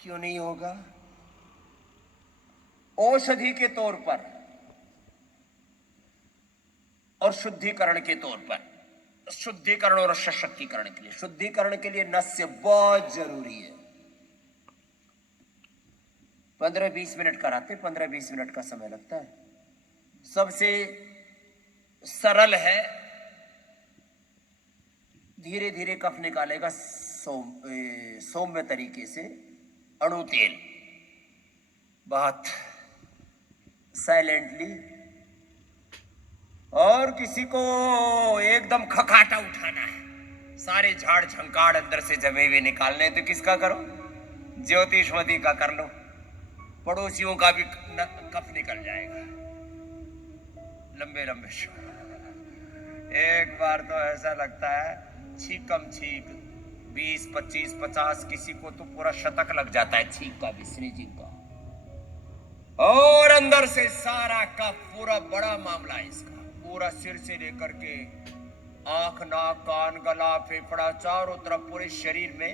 क्यों नहीं होगा? औषधि के तौर पर और शुद्धिकरण के तौर पर, शुद्धिकरण और सशक्तिकरण के लिए, शुद्धिकरण के लिए नस्य बहुत जरूरी है। 15-20 मिनट कराते, 15-20 मिनट का समय लगता है। सबसे सरल है, धीरे धीरे कफ निकालेगा सौम्य तरीके से, अणु तेल बहुत साइलेंटली, और किसी को एकदम खखाटा उठाना है, सारे झाड़ झंकाड़ अंदर से जमे हुए निकालने, तो किसका करो? ज्योतिषमती का कर लो, पड़ोसियों का भी कफ निकल जाएगा। लंबे लंबे श्वास, एक बार तो ऐसा लगता है छीकम छीक 20, 25, 50, किसी को तो पूरा शतक लग जाता है छीक का भी, स्नीजिंग का। और अंदर से सारा कफ, पूरा बड़ा मामला है इसका, पूरा सिर से लेकर के आंख, नाक, कान, गला, फेफड़ा, चारों तरफ पूरे शरीर में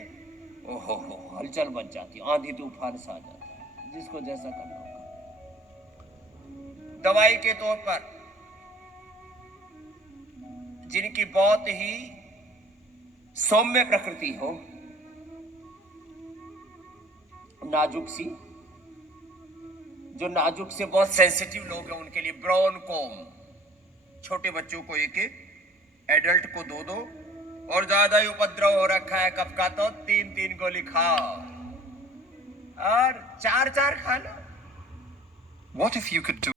ओहो हलचल मच जाती, आंधी तूफान सा आ जाता है। जिसको जैसा करना होगा। दवाई के तौर पर जिनकी बहुत ही सौम्य प्रकृति हो, नाजुक सी, जो नाजुक से बहुत सेंसिटिव लोग हैं, उनके लिए ब्राउन कोम, छोटे बच्चों को एक एक, एडल्ट को 2-2, और ज्यादा ही उपद्रव हो रखा है कफ का तो 3-3 गोली खाओ, और 4-4 खा लो। What if you could do